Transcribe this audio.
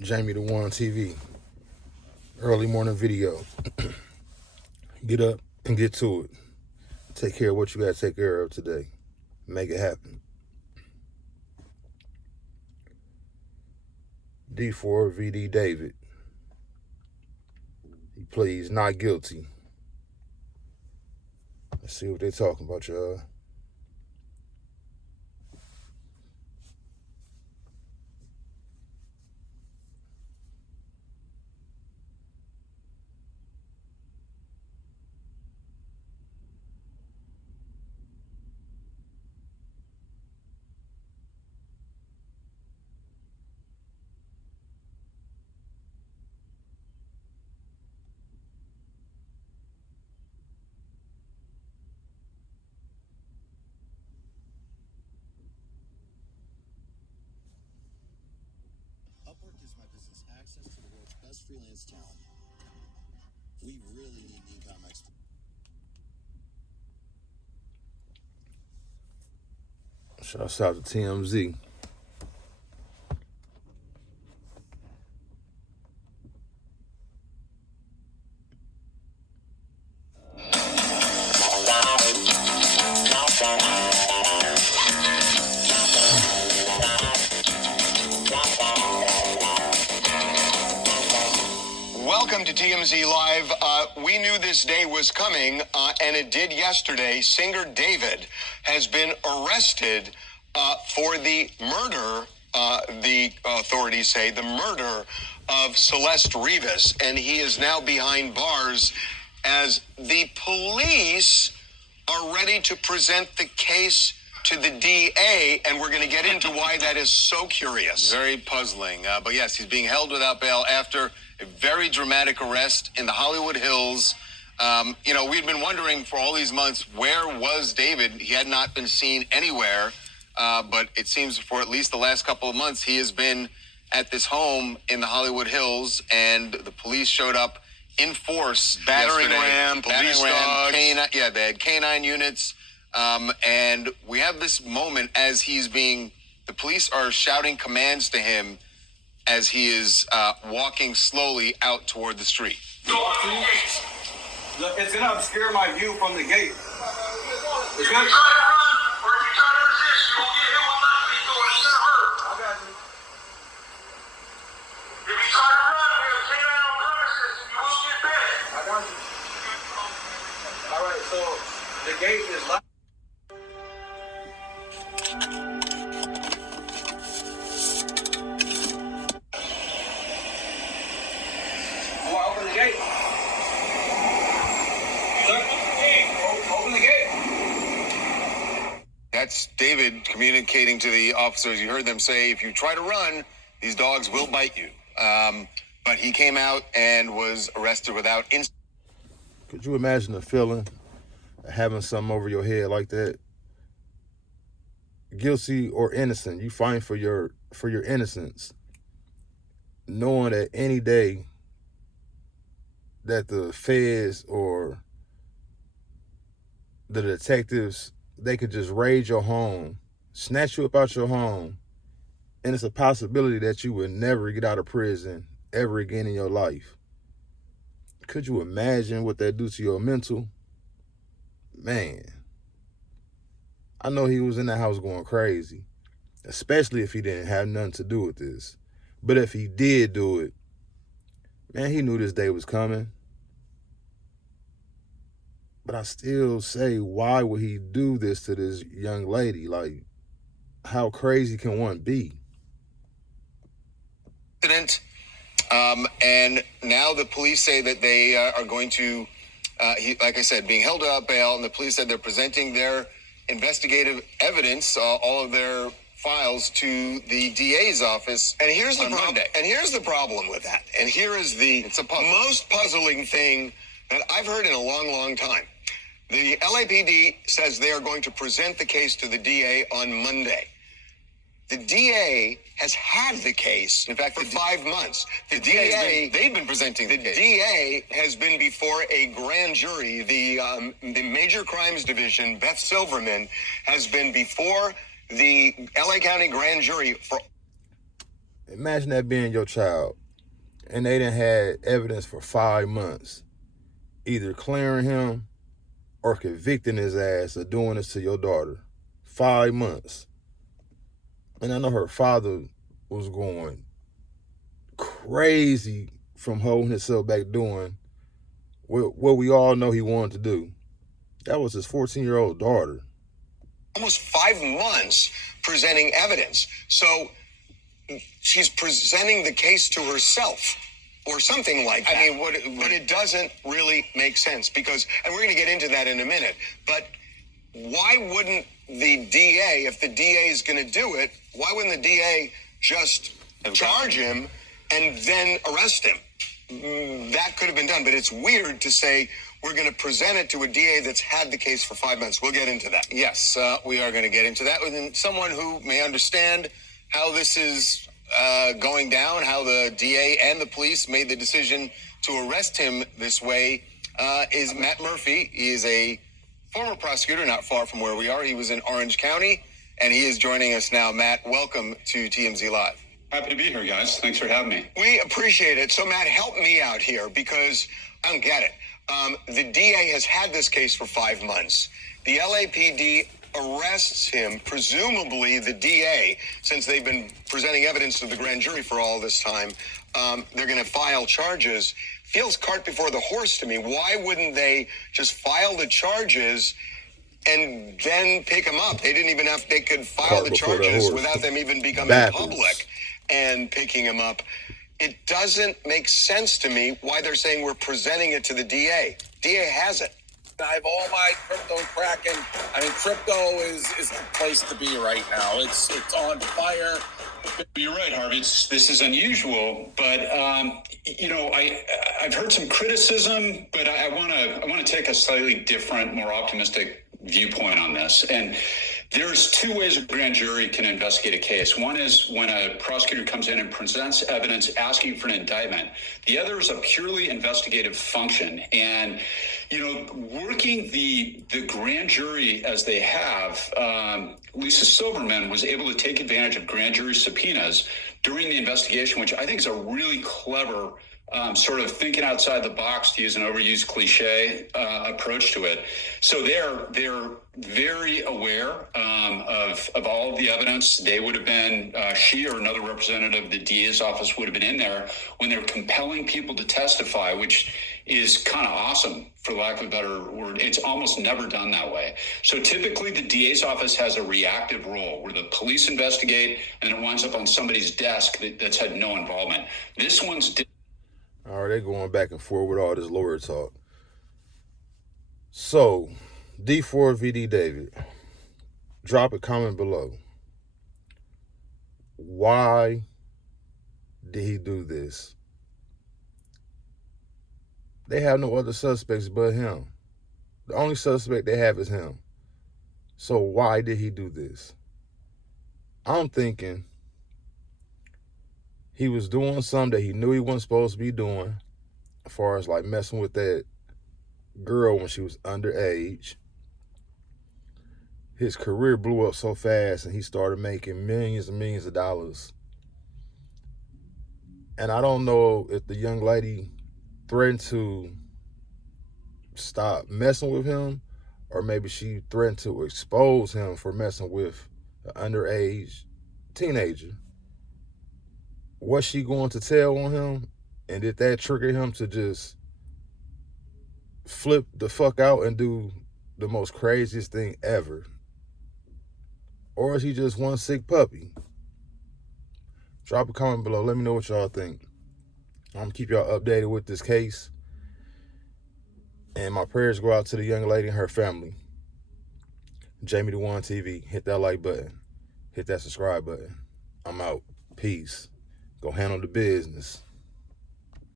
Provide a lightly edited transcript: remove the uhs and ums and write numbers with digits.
Jamie the One TV. Early morning video. Get up and get to it. Take care of what you got to take care of today. Make it happen. D4VD David. He pleads not guilty. Let's see what they're talking about, y'all. Upwork gives my business access to the world's best freelance talent. We really need e-com experts. Shouts out to TMZ. Welcome to TMZ Live. We knew this day was coming, and it did yesterday. Singer David has been arrested for the murder, the authorities say, the murder of Celeste Rivas, and he is now behind bars as the police are ready to present the case to the DA, and we're going to get into why that is so curious. Very puzzling. But yes, he's being held without bail after a very dramatic arrest in the Hollywood Hills. We'd been wondering for all these months, where was David? He had not been seen anywhere. But it seems for at least the last couple of months, he has been at this home in the Hollywood Hills, and the police showed up in force. Battering yesterday. ram, police dogs. They had canine units. And we have this moment as the police are shouting commands to him as he is walking slowly out toward the street. Look, it's going to obscure my view from the gate. It's going to... All right, so the gate is locked. Open the gate. Sir, open the gate. That's David communicating to the officers. You heard them say, if you try to run, these dogs will bite you. But he came out and was arrested without incident. Could you imagine the feeling of having something over your head like that? Guilty or innocent, you fight for your innocence, knowing that any day that the feds or the detectives, they could just raid your home, snatch you up out your home, and it's a possibility that you would never get out of prison ever again in your life. Could you imagine what that do to your mental? Man, I know he was in the house going crazy, especially if he didn't have nothing to do with this. But if he did do it, man, he knew this day was coming. But I still say, why would he do this to this young lady? Like, how crazy can one be? And now the police say that they are going to, like I said, being held without bail, and the police said they're presenting their investigative evidence, all of their files, to the DA's office. And here's the on problem. Monday. And here's the problem with that. And here is the most puzzling thing that I've heard in a long, long time. The LAPD says they are going to present the case to the DA on Monday. The DA has had the case, in fact, for 5 months. The they've been presenting the case. DA has been before a grand jury. The Major Crimes Division, Beth Silverman, has been before the LA County grand jury for. Imagine that being your child, and they done had evidence for 5 months, either clearing him or convicting his ass of doing this to your daughter. 5 months. And I know her father was going crazy from holding himself back doing what we all know he wanted to do. That was his 14-year-old daughter. Almost 5 months presenting evidence. So she's presenting the case to herself or something like that. I mean, but it doesn't really make sense because, and we're going to get into that in a minute, but why wouldn't the DA, if the DA is going to do it, why wouldn't the DA just charge him and then arrest him? That could have been done, but it's weird to say we're going to present it to a DA that's had the case for 5 months. We'll get into that. Yes, we are going to get into that with someone who may understand how this is going down, how the DA and the police made the decision to arrest him this way, is Matt Murphy. He is a former prosecutor, not far from where we are. He was in Orange County, and he is joining us now. Matt, welcome to TMZ Live. Happy to be here, guys. Thanks for having me. We appreciate it. So, Matt, help me out here because I don't get it. The DA has had this case for 5 months. The LAPD arrests him, presumably the DA, since they've been presenting evidence to the grand jury for all this time. They're going to file charges. Feels cart before the horse to me. Why wouldn't they just file the charges and then pick them up? They didn't even have, they could file the charges without them even becoming public and picking them up. It doesn't make sense to me why they're saying we're presenting it to the DA. DA has it. I have all my crypto cracking. I mean, crypto is the place to be right now. It's on fire. You're right, Harvey. This is unusual, but I've heard some criticism, but I want to take a slightly different, more optimistic viewpoint on this. And there's two ways a grand jury can investigate a case. One is when a prosecutor comes in and presents evidence asking for an indictment. The other is a purely investigative function. And, working the grand jury as they have, Lisa Silverman was able to take advantage of grand jury subpoenas during the investigation, which I think is a really clever sort of thinking outside the box, to use an overused cliche approach to it. So they're very aware of all of the evidence. They would have been, she or another representative of the DA's office would have been in there when they're compelling people to testify, which is kind of awesome, for lack of a better word. It's almost never done that way. So typically the DA's office has a reactive role where the police investigate and it winds up on somebody's desk that's had no involvement. This one's all right, they're going back and forth with all this lawyer talk. So, D4VD David, drop a comment below. Why did he do this? They have no other suspects but him. The only suspect they have is him. So why did he do this? I'm thinking he was doing something that he knew he wasn't supposed to be doing, as far as like messing with that girl when she was underage. His career blew up so fast and he started making millions and millions of dollars. And I don't know if the young lady threatened to stop messing with him, or maybe she threatened to expose him for messing with an underage teenager. Was she going to tell on him? And did that trigger him to just flip the fuck out and do the most craziest thing ever? Or is he just one sick puppy? Drop a comment below. Let me know what y'all think. I'm going to keep y'all updated with this case. And my prayers go out to the young lady and her family. Jamie the One TV. Hit that like button. Hit that subscribe button. I'm out. Peace. Go handle the business.